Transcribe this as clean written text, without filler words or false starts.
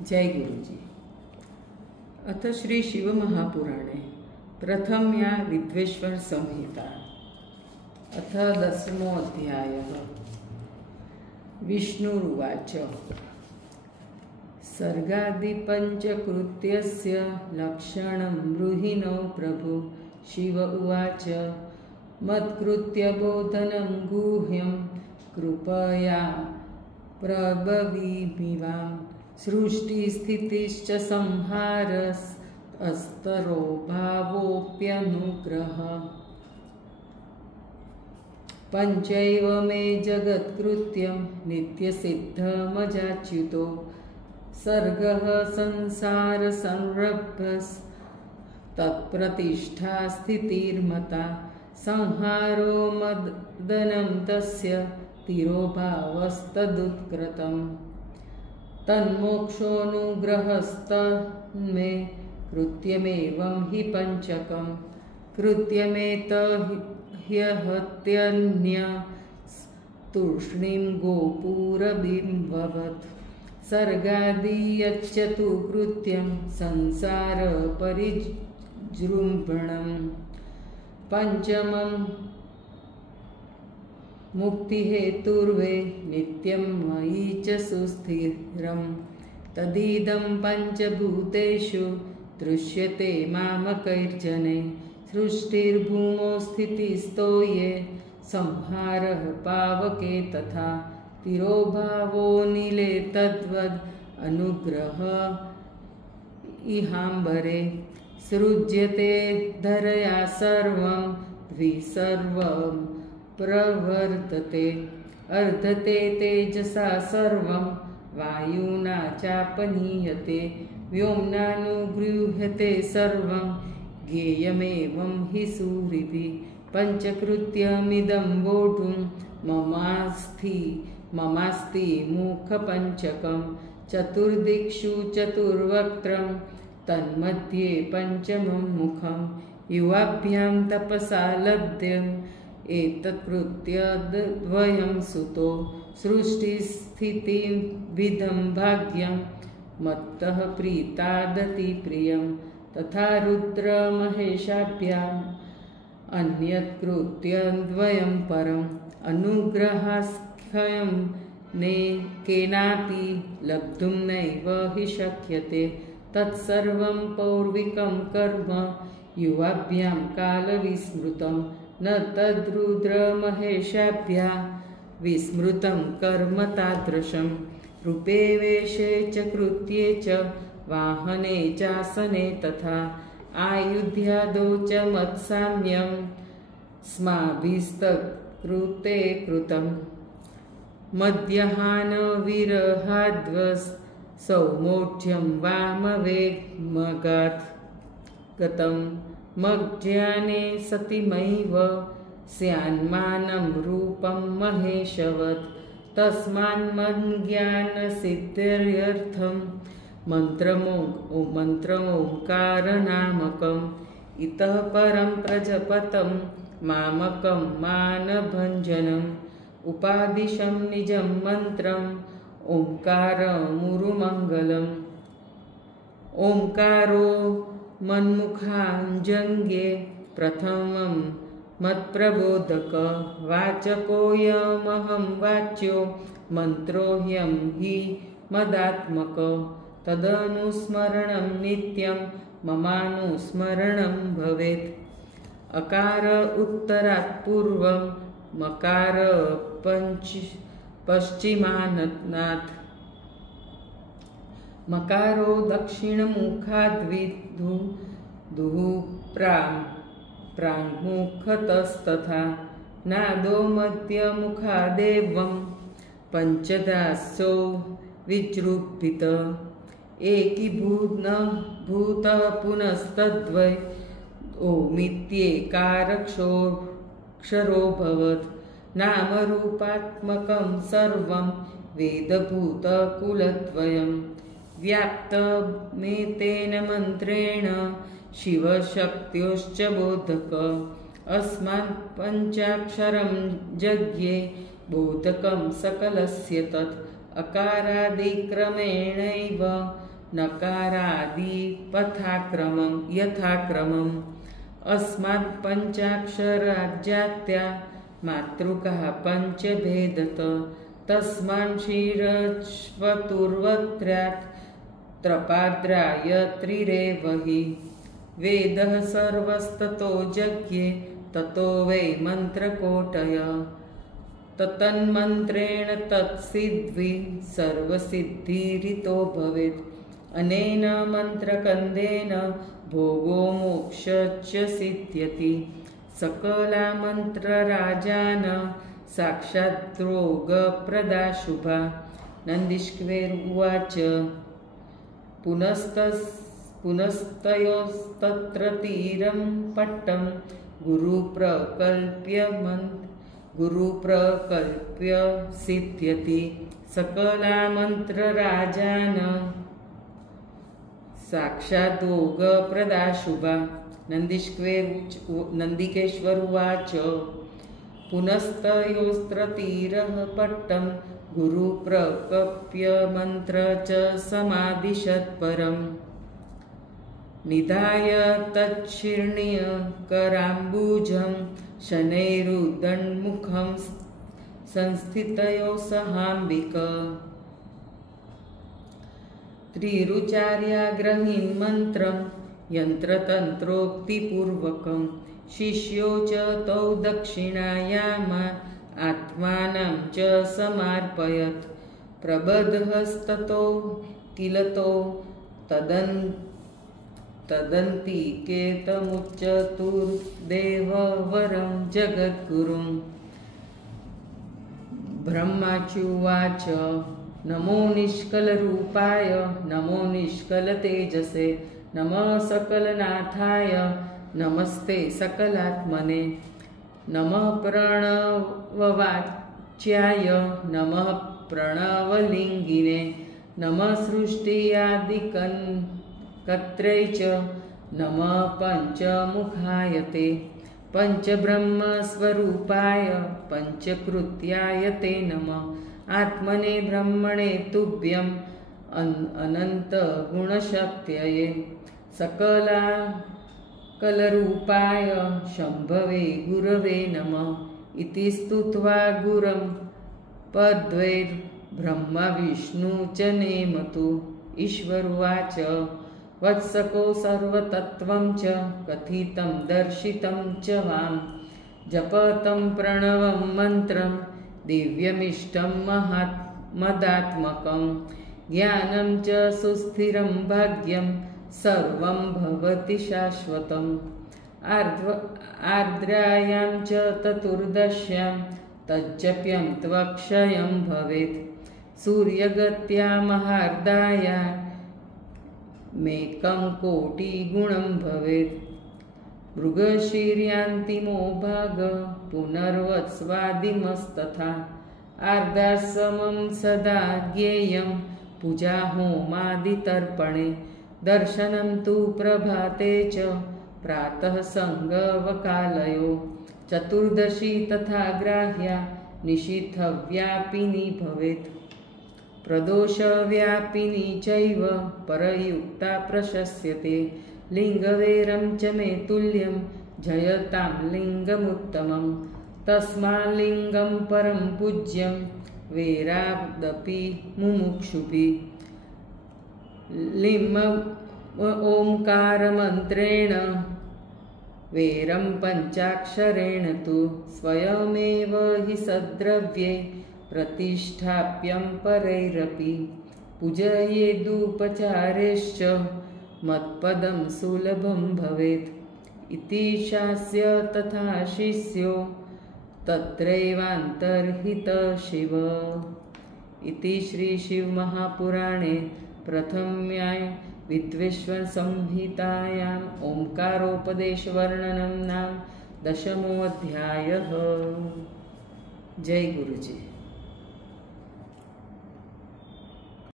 जय गुरुजी। अथ श्री शिवमहापुराणे प्रथम्या विद्वेश्वर संहिता अथ 10मो अध्यायः। विष्णुरुवाच सर्गादिपञ्चकृत्यस्य लक्षणं ब्रूहिणो प्रभु। शिव उवाच मत्कृत्यबोधनं गुह्यं कृपया प्रब्रवीमिवां। सृष्टिस्थितिश्च संहारस्तरो भावोऽप्यनुग्रहः। पञ्चैव मे जगत्कृत्यं नित्यसिद्धमजाच्युतो। सर्गः संसारसंरभ्यस्तत्प्रतिष्ठा स्थितिर्मता। संहारो मदनं तस्य तिरोभावस्तदुत्कृतम्। तन्मोक्षोऽनुग्रहस्तन्मे कृत्यमेवं हि पञ्चकं। कृत्यमेतह्यहत्यन्य तूष्णीं गोपुरबिम्बवत्। सर्गादियच्चतुकृत्यं संसारपरिजृम्भणं। पञ्चमं मुक्तिहेतुर्वे नित्यं मयि च सुस्थिरं। तदिदं पञ्चभूतेषु दृश्यते मामकैर्जने। सृष्टिर्भूमौ स्थितिस्तो ये संहारः पावके तथा। तिरोभावो नीले तद्वद् अनुग्रह इहाम्बरे। सृज्यते धरया सर्वं द्विसर्वं प्रवर्तते। अर्धते तेजसा सर्वं वायुना चापनीयते। व्योम्नानुगृह्यते सर्वं ज्ञेयमेवं हि सूरिभिः। पञ्चकृत्यमिदं वोढुं ममास्ति मुखपञ्चकं। चतुर्दिक्षु चतुर्वक्त्रं तन्मध्ये पञ्चमं मुखं। युवाभ्यां तपसा लब्ध्यम् एतत्कृत्यद्वयं सुतो। सृष्टिस्थितिविदं भाग्यं मत्तः प्रीतादतिप्रियं। तथा रुद्रमहेशाभ्याम् अन्यत्कृत्यद्वयं परम्। अनुग्रहाख्यं केनापि लब्धुं नैव हि शक्यते। तत्सर्वं पौर्विकं कर्म युवाभ्यां कालविस्मृतं। न तद्रुद्रमहेशाभ्या विस्मृतं कर्म तादृशं। रूपे वेशे च कृत्ये च वाहने चासने तथा। आयुध्यादौ च मत्साम्यं स्माभिस्तत्कृते कृतं। मद्यहानविरहाद्वसौमोढ्यं वामवेगमगात् गतं। मज्ज्ञाने सति मैव स्यान्मानं रूपं महेशवत्। तस्मान्मज्ज्ञानसिद्ध्यर्थं मन्त्रमोङ्कारनामकम्। इतः परं प्रजपतं मामकं मानभञ्जनम्। उपादिशं निजं मन्त्रम् ओङ्कारमुरुमङ्गलम्। ओङ्कारो मन्मुखाञ्जङ्गे प्रथमं मत्प्रबोधक। वाचकोऽयमहं वाच्यो मन्त्रोऽयं हि मदात्मक। तदनुस्मरणं नित्यं ममानुस्मरणं भवेत्। अकार उत्तरात् पूर्वं मकार पश्चिमाननात्। मकारो दक्षिणमुखाद्विदुः प्राङ्मुखतस्तथा। नादो मध्यमुखादेवं पञ्चदासो विजृम्भित। एकीभूतः पुनस्तद्वै ओमित्येकारक्षरो भवत्। नामरूपात्मकं सर्वं वेदभूतकुलद्वयं। व्याप्तमेतेन मन्त्रेण शिवशक्त्योश्च बोधक। अस्मात् पञ्चाक्षरं जज्ञे बोधकं सकलस्य तत्। अकारादिक्रमेणैव नकारादिपथाक्रमं यथाक्रमम् अस्मात् पञ्चाक्षराज्यात्या मातृकः पञ्चभेदत तस्मान् क्षीरश्वतुर्वक्त्रात् त्रपाद्राय त्रिरेव हि वेदः सर्वस्ततो जज्ञे ततो वै मन्त्रकोटय तन्मन्त्रेण तत्सिद्ध्वी सर्वसिद्धिरितो भवेत् अनेन मन्त्रकन्देन भोगो मोक्षश्च सिद्ध्यति सकला मन्त्रराजान साक्षाद्रोगप्रदा शुभा नन्दिष्क्वेरुवाच पुनस्तयोस्तत्र तीरं पट्टं गुरुप्रकल्प्य सिद्ध्यति सकला मन्त्रराजान साक्षाद्योगप्रदा शुभा नन्दिकेश्वर उवाच पुनस्तयोस्त्र तीरः पट्टं गुरुप्रकल्प्य मन्त्र च समादिशत्परम् निधाय तच्छीर्ण्य कराम्बुजं शनैरुदण्मुखं संस्थितयो सहाम्बिक त्रिरुचार्याग्रहीन् मन्त्रं यन्त्रतन्त्रोक्तिपूर्वकं शिष्यो च तौ दक्षिणायामात् आत्मानं च समार्पयत् प्रबद्धस्ततो किलतो तदन्तिकेतमुच्चतुर्देववरं जगद्गुरुं ब्रह्माच्युवाच नमो निष्कलरूपाय नमो निष्कलतेजसे नमः सकलनाथाय नमस्ते सकलात्मने नमः प्रणववाच्याय नमः प्रणवलिङ्गिने नमः सृष्टियादिकर्त्रे च नमः पञ्चमुखाय ते पञ्चब्रह्मस्वरूपाय पञ्चकृत्याय ते नमः आत्मने ब्रह्मणे तुभ्यं अनन्तगुणशक्तये सकलरूपाय शम्भवे गुरवे नमः इति स्तुत्वा गुरं पद्वैर्ब्रह्मा विष्णु च नेमतु ईश्वरुवाच वत्सको सर्वतत्त्वं च कथितं दर्शितं च वां जपतं प्रणवं मन्त्रं दिव्यमिष्टं मदात्मकं ज्ञानं च सुस्थिरं भाग्यं सर्वं भवति शाश्वतम् आर्द्रायां च चतुर्दश्यां तज्जप्यं त्वक्षयं भवेत् सूर्यगत्या महार्दाया मेकं कोटिगुणं भवेत् मृगशीर्यान्तिमो भाग पुनर्वत्स्वादिमस्तथा आर्दासमं सदा ज्ञेयं पूजा होमादितर्पणे दर्शनं तु प्रभाते च प्रातः सङ्गवकालयो चतुर्दशी तथा ग्राह्या निशीथव्यापिनी भवेत् प्रदोषव्यापिनी चैव परयुक्ता प्रशस्यते लिङ्गवेरं च मे तुल्यं जयतां लिङ्गमुत्तमं तस्माल्लिङ्गं परं पूज्यं वेरादपि मुमुक्षुभिः लिम् ओंकारमन्त्रेण वेरं पञ्चाक्षरेण तु स्वयमेव हि सद्द्रव्ये प्रतिष्ठाप्यं परैरपि पूजयेदुपचारेश्च मत्पदं सुलभं भवेत् इति शास्य तथा शिष्यो तत्रैवान्तर्हितः शिव इति श्रीशिवमहापुराणे प्रथम्यां विद्वेश्वरसंहितायाम् ओंकारोपदेशवर्णनं नाम 10मोऽध्यायः। जय गुरुजी।